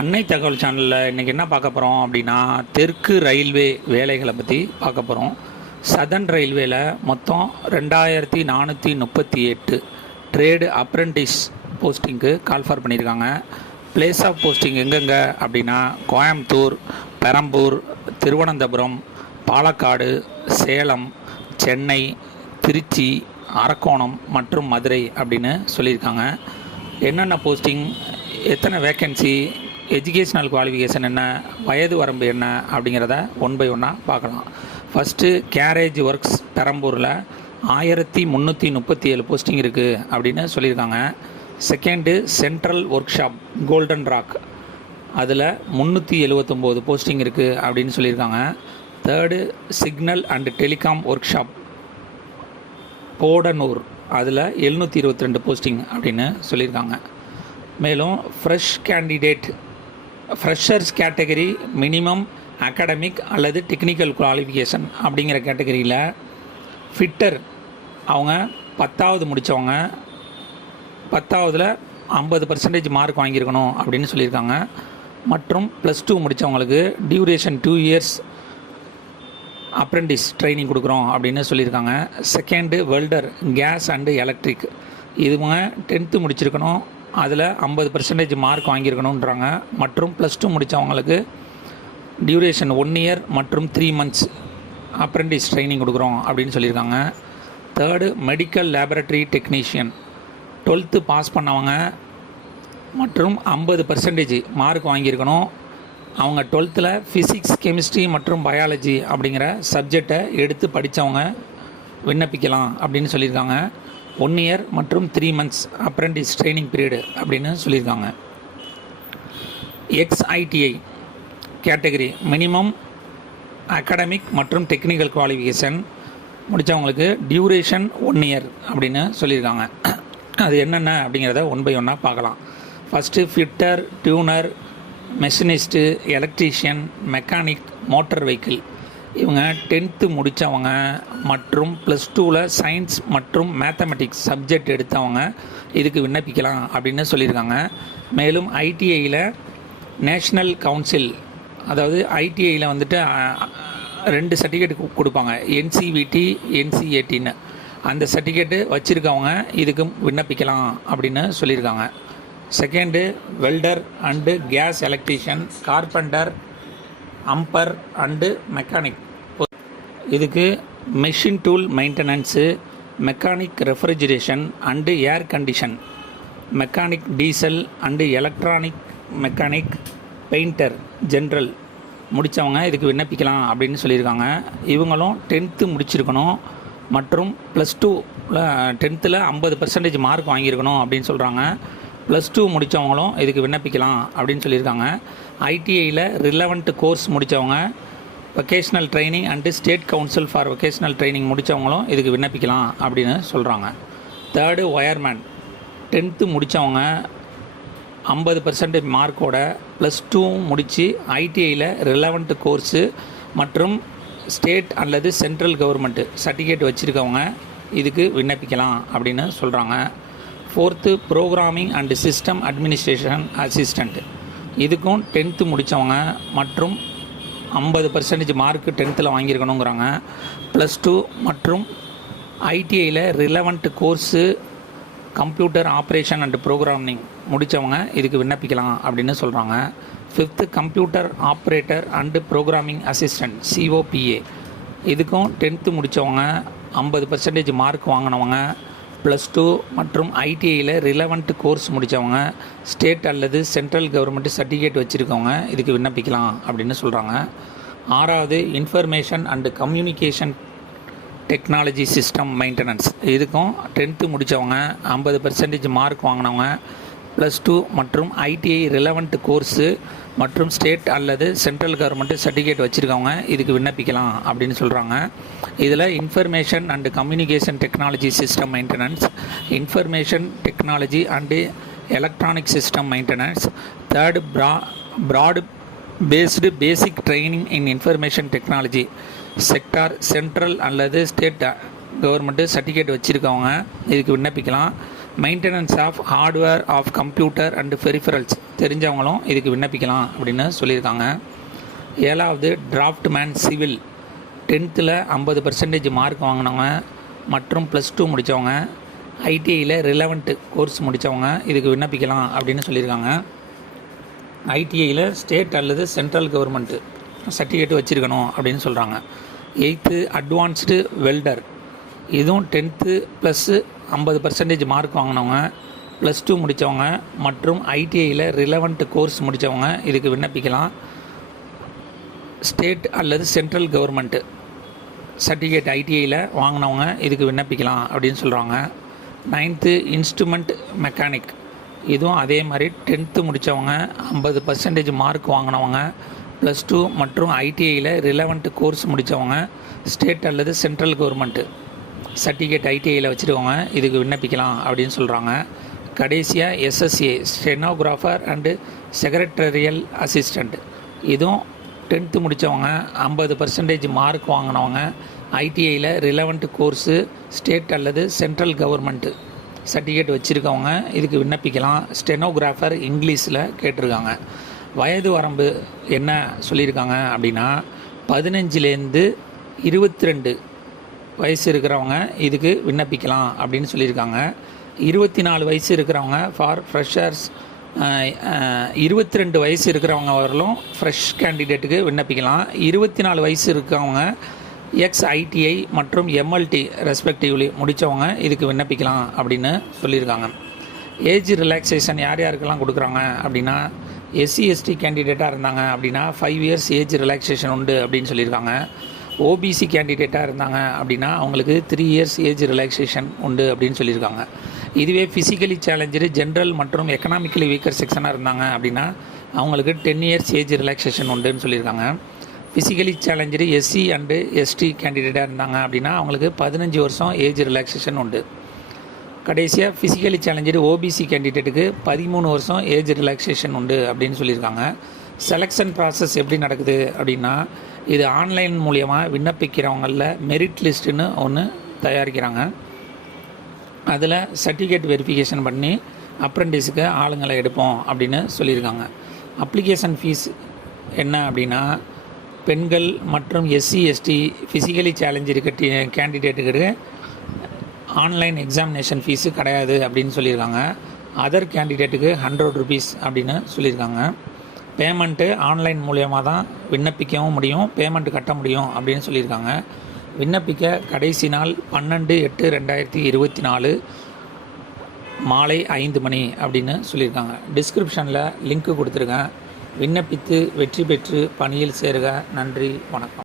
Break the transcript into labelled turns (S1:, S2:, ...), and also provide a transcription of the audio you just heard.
S1: அன்னை தகவல் சேனலில் இன்றைக்கி என்ன பார்க்க போகிறோம் அப்படின்னா தெற்கு ரயில்வே வேலைகளை பற்றி பார்க்க போகிறோம் சதன் ரயில்வேல மொத்தம் ரெண்டாயிரத்தி நானூற்றி முப்பத்தி எட்டு ட்ரேடு அப்ரெண்டிஸ் போஸ்டிங்க்கு கால்ஃபார் பண்ணியிருக்காங்க. பிளேஸ் ஆஃப் போஸ்டிங் எங்கெங்கே அப்படின்னா கோயம்புத்தூர் பெரம்பூர் திருவனந்தபுரம் பாலக்காடு சேலம் சென்னை திருச்சி அரக்கோணம் மற்றும் மதுரை அப்படின்னு சொல்லியிருக்காங்க. என்னென்ன போஸ்டிங் எத்தனை வேக்கன்சி எஜுகேஷ்னல் குவாலிஃபிகேஷன் என்ன வயது வரம்பு என்ன அப்படிங்கிறத ஒன் பை ஒன்னாக பார்க்கலாம். ஃபஸ்ட்டு கேரேஜ் ஒர்க்ஸ் பெரம்பூரில் ஆயிரத்தி முந்நூற்றி முப்பத்தி ஏழு போஸ்டிங் இருக்குது அப்படின்னு சொல்லியிருக்காங்க. Second central workshop golden rock அதில் முந்நூற்றி எழுவத்தொம்போது போஸ்டிங் இருக்குது அப்படின்னு சொல்லியிருக்காங்க. Third signal and telecom workshop Podanur. அதில் எழுநூற்றி இருபத்தி ரெண்டு போஸ்டிங் அப்படின்னு சொல்லியிருக்காங்க. மேலும் fresh candidate freshers category minimum academic அல்லது டெக்னிக்கல் குவாலிஃபிகேஷன் அப்படிங்கிற கேட்டகரியில் ஃபிட்டர் அவங்க பத்தாவது முடித்தவங்க பத்தாவதில் ஐம்பது பர்சன்டேஜ் மார்க் வாங்கியிருக்கணும் அப்படின்னு சொல்லியிருக்காங்க. மற்றும் plus two முடித்தவங்களுக்கு duration two years apprentice training கொடுக்குறோம் அப்படின்னு சொல்லியிருக்காங்க. Second welder gas and electric இதுவங்க tenth முடிச்சிருக்கணும். அதில் ஐம்பது பர்சன்டேஜ் மார்க் வாங்கியிருக்கணுன்றாங்க மற்றும் ப்ளஸ் டூ முடித்தவங்களுக்கு டியூரேஷன் ஒன் இயர் மற்றும் த்ரீ மந்த்ஸ் அப்ரெண்டிஸ் ட்ரைனிங் கொடுக்குறோம் அப்படின்னு சொல்லியிருக்காங்க. Third medical laboratory technician twelfth pass பண்ணவங்க மற்றும் ஐம்பது பர்சன்டேஜ் மார்க் வாங்கியிருக்கணும். அவங்க டுவெல்த்தில் ஃபிசிக்ஸ் கெமிஸ்ட்ரி மற்றும் பயாலஜி அப்படிங்கிற சப்ஜெக்டை எடுத்து படித்தவங்க விண்ணப்பிக்கலாம் அப்படின்னு சொல்லியிருக்காங்க. ஒன் இயர் மற்றும் three months apprentice training period அப்படின்னு சொல்லியிருக்காங்க. Ex ITI category minimum academic மற்றும் டெக்னிக்கல் குவாலிஃபிகேஷன் முடித்தவங்களுக்கு டியூரேஷன் ஒன் இயர் அப்படின்னு சொல்லியிருக்காங்க. அது என்னென்ன அப்படிங்கிறத ஒன் பை ஒன்னாக பார்க்கலாம். First fitter turner machinist electrician mechanic motor vehicle இவங்க டென்த்து முடித்தவங்க மற்றும் ப்ளஸ் டூவில் சயின்ஸ் மற்றும் மேத்தமெட்டிக்ஸ் சப்ஜெக்ட் எடுத்தவங்க. இதுக்கு விண்ணப்பிக்கலாம் அப்படின்னு சொல்லியிருக்காங்க. மேலும் ஐடிஐயில் நேஷ்னல் கவுன்சில் அதாவது ஐடிஐயில் வந்துட்டு ரெண்டு சர்டிஃபிகேட் கொடுப்பாங்க. என்சிவிடி என்சிஏடின்னு அந்த சர்டிஃபிகேட்டு வச்சுருக்கவங்க இதுக்கு விண்ணப்பிக்கலாம் அப்படின்னு சொல்லியிருக்காங்க. Second welder and gas electrician carpenter amber and mechanic. இதுக்கு machine tool maintenance mechanic refrigeration and air condition mechanic diesel and electronic mechanic painter general முடித்தவங்க இதுக்கு விண்ணப்பிக்கலாம் அப்படின்னு சொல்லியிருக்காங்க. இவங்களும் டென்த்து முடிச்சிருக்கணும். மற்றும் ப்ளஸ் டூவில் டென்த்தில் ஐம்பது பர்சன்டேஜ் மார்க் வாங்கியிருக்கணும் அப்படின்னு சொல்கிறாங்க ப்ளஸ் டூ முடித்தவங்களும் இதுக்கு விண்ணப்பிக்கலாம் அப்படின்னு சொல்லியிருக்காங்க. ஐடிஐயில் ரிலவெண்ட் கோர்ஸ் முடித்தவங்க vocational training and state council for vocational training முடித்தவங்களும் இதுக்கு விண்ணப்பிக்கலாம் அப்படின்னு சொல்கிறாங்க தேர்டு ஒயர்மேன் டென்த்து முடித்தவங்க ஐம்பது பர்சன்டேஜ் மார்க்கோட ப்ளஸ் டூ முடித்து ஐடிஐயில் ரிலவெண்ட் கோர்ஸு மற்றும் ஸ்டேட் அல்லது சென்ட்ரல் கவர்மெண்ட்டு சர்டிஃபிகேட் வச்சுருக்கவங்க இதுக்கு விண்ணப்பிக்கலாம் அப்படின்னு சொல்கிறாங்க fourth programming and system administration assistant இதுக்கும் டென்த்து முடித்தவங்க மற்றும் ஐம்பது பர்சன்டேஜ் மார்க்கு டென்த்தில் வாங்கியிருக்கணுங்கிறாங்க. ப்ளஸ் டூ மற்றும் ஐடிஐயில் relevant course computer operation and programming முடித்தவங்க இதுக்கு விண்ணப்பிக்கலாம் அப்படின்னு சொல்கிறாங்க fifth computer operator and programming assistant COPA இதுக்கும் டென்த்து முடித்தவங்க ஐம்பது பர்சன்டேஜ் மார்க் வாங்கினவங்க ப்ளஸ் டூ மற்றும் ஐடிஐயில் ரிலவெண்ட் கோர்ஸ் முடித்தவங்க ஸ்டேட் அல்லது சென்ட்ரல் கவர்மெண்ட் சர்டிஃபிகேட் வச்சுருக்கவங்க இதுக்கு விண்ணப்பிக்கலாம் அப்படின்னு சொல்கிறாங்க ஆறாவது information and communication technology system maintenance இதுக்கும் டென்த்து முடித்தவங்க ஐம்பது பர்சன்டேஜ் மார்க் வாங்கினவங்க ப்ளஸ் டூ மற்றும் ஐடிஐ ரிலவெண்ட் கோர்ஸு மற்றும் ஸ்டேட் அல்லது சென்ட்ரல் கவர்மெண்ட்டு சர்டிஃபிகேட் வச்சுருக்கவங்க இதுக்கு விண்ணப்பிக்கலாம் அப்படின்னு சொல்கிறாங்க இதில் information and communication technology system maintenance information technology and electronic system maintenance third ப்ரா broad based basic training in information technology sector central அல்லது ஸ்டேட் கவர்மெண்ட்டு சர்டிஃபிகேட் வச்சுருக்கவங்க இதுக்கு விண்ணப்பிக்கலாம். Maintenance of hardware of computer and peripherals தெரிஞ்சவங்களும் இதுக்கு விண்ணப்பிக்கலாம் அப்படின்னு சொல்லியிருக்காங்க. ஏழாவது டிராஃப்ட் மேன் சிவில் டென்த்தில் ஐம்பது பர்சன்டேஜ் மார்க் வாங்கினவங்க மற்றும் ப்ளஸ் டூ முடித்தவங்க ஐடிஐயில் ரிலவெண்ட்டு கோர்ஸ் முடித்தவங்க இதுக்கு விண்ணப்பிக்கலாம் அப்படின்னு சொல்லியிருக்காங்க. ஐடிஐயில் ஸ்டேட் அல்லது சென்ட்ரல் கவர்மெண்ட்டு சர்டிஃபிகேட் வச்சுருக்கணும் அப்படின்னு சொல்கிறாங்க எயித்து அட்வான்ஸ்டு வெல்டர் இதுவும் டென்த்து ப்ளஸ்ஸு ஐம்பது பர்சன்டேஜ் மார்க் வாங்கினவங்க ப்ளஸ் டூ முடித்தவங்க மற்றும் ஐடிஐயில் ரிலவெண்ட் கோர்ஸ் முடித்தவங்க இதுக்கு விண்ணப்பிக்கலாம். ஸ்டேட் அல்லது சென்ட்ரல் கவர்மெண்ட்டு சர்டிஃபிகேட் ஐடிஐயில் வாங்கினவங்க இதுக்கு விண்ணப்பிக்கலாம் அப்படின்னு சொல்கிறாங்க நைன்த்து இன்ஸ்ட்ருமெண்ட் மெக்கானிக் இதுவும் அதே மாதிரி டென்த்து முடித்தவங்க ஐம்பது பர்சன்டேஜ் மார்க் வாங்கினவங்க ப்ளஸ் டூ மற்றும் ஐடிஐயில் ரிலவெண்ட் கோர்ஸ் முடித்தவங்க ஸ்டேட் அல்லது சென்ட்ரல் கவர்மெண்ட்டு சர்டிஃபிகேட் ஐடிஐயில் வச்சுருக்கவங்க இதுக்கு விண்ணப்பிக்கலாம் அப்படின்னு சொல்கிறாங்க கடைசியாக SSA stenographer and secretarial assistant இதுவும் டென்த்து முடித்தவங்க ஐம்பது பர்சன்டேஜ் மார்க் வாங்கினவங்க ஐடிஐயில் ரிலவெண்ட் கோர்ஸு ஸ்டேட் அல்லது சென்ட்ரல் கவர்மெண்ட்டு சர்டிஃபிகேட் வச்சுருக்கவங்க இதுக்கு விண்ணப்பிக்கலாம். ஸ்டெனோகிராஃபர் இங்கிலீஷில் கேட்டிருக்காங்க. வயது வரம்பு என்ன சொல்லியிருக்காங்க அப்படின்னா பதினஞ்சுலேருந்து இருபத்தி ரெண்டு வயசு இருக்கிறவங்க இதுக்கு விண்ணப்பிக்கலாம் அப்படின்னு சொல்லியிருக்காங்க. இருபத்தி நாலு வயசு இருக்கிறவங்க ஃபார் ஃப்ரெஷர்ஸ் இருபத்தி ரெண்டு வயசு இருக்கிறவங்க வரலும் ஃப்ரெஷ் கேண்டிடேட்டுக்கு விண்ணப்பிக்கலாம். இருபத்தி நாலு வயசு இருக்கிறவங்க எக்ஸ் ஐடிஐ மற்றும் எம்எல்டி ரெஸ்பெக்டிவ்லி முடித்தவங்க இதுக்கு விண்ணப்பிக்கலாம் அப்படின்னு சொல்லியிருக்காங்க. ஏஜ் ரிலாக்ஸேஷன் யார் யாருக்கெல்லாம் கொடுக்குறாங்க அப்படின்னா எஸ்சி எஸ்டி கேண்டிடேட்டாக இருந்தாங்க அப்படின்னா ஃபைவ் இயர்ஸ் ஏஜ் ரிலாக்ஸேஷன் உண்டு அப்படின்னு சொல்லியிருக்காங்க. ஓபிசி கேண்டிடேட்டாக இருந்தாங்க அப்படின்னா அவங்களுக்கு த்ரீ இயர்ஸ் ஏஜ் ரிலாக்ஸேஷன் உண்டு அப்படின்னு சொல்லியிருக்காங்க. இதுவே ஃபிசிக்கலி சேலஞ்சரு ஜென்ரல் மற்றும் எக்கனாமிக்கலி வீக்கர் செக்ஷனாக இருந்தாங்க அப்படின்னா அவங்களுக்கு டென் இயர்ஸ் ஏஜ் ரிலாக்ஸேஷன் உண்டுன்னு சொல்லியிருக்காங்க. Physically challenger SC and ST கேண்டிடேட்டாக இருந்தாங்க அப்படின்னா அவங்களுக்கு பதினஞ்சு வருஷம் ஏஜ் ரிலாக்ஸேஷன் உண்டு. கடைசியாக ஃபிசிக்கலி சேலஞ்சரு ஓபிசி கேண்டிடேட்டுக்கு பதிமூணு வருஷம் ஏஜ் ரிலாக்ஸேஷன் உண்டு அப்படின்னு சொல்லியிருக்காங்க. செலெக்ஷன் ப்ராசஸ் எப்படி நடக்குது அப்படின்னா இது ஆன்லைன் மூலியமாக விண்ணப்பிக்கிறவங்களில் மெரிட் லிஸ்ட்டுன்னு ஒன்று தயாரிக்கிறாங்க. அதில் சர்டிஃபிகேட் வெரிஃபிகேஷன் பண்ணி அப்ரெண்டிஸுக்கு ஆளுங்களை எடுப்போம் அப்படின்னு சொல்லியிருக்காங்க. அப்ளிகேஷன் ஃபீஸ் என்ன அப்படின்னா பெண்கள் மற்றும் எஸ்சி எஸ்டி ஃபிசிக்கலி சேலஞ்ச் இருக்க கேண்டிடேட்டுக்கு ஆன்லைன் எக்ஸாமினேஷன் ஃபீஸு கிடையாது அப்படின்னு சொல்லியிருக்காங்க. அதர் கேண்டிடேட்டுக்கு ஹண்ட்ரட் ருபீஸ் அப்படின்னு சொல்லியிருக்காங்க. பேமெண்ட்டு ஆன்லைன் மூலியமாக தான் விண்ணப்பிக்கவும் முடியும் பேமெண்ட் கட்ட முடியும் அப்படின்னு சொல்லியிருக்காங்க. விண்ணப்பிக்க கடைசி நாள் பன்னெண்டு எட்டு ரெண்டாயிரத்தி இருபத்தி நாலு மாலை ஐந்து மணி அப்படின்னு சொல்லியிருக்காங்க. டிஸ்கிரிப்ஷனில் லிங்க்கு கொடுத்துருக்கேன். விண்ணப்பித்து வெற்றி பெற்று பணியில் சேருக. நன்றி வணக்கம்.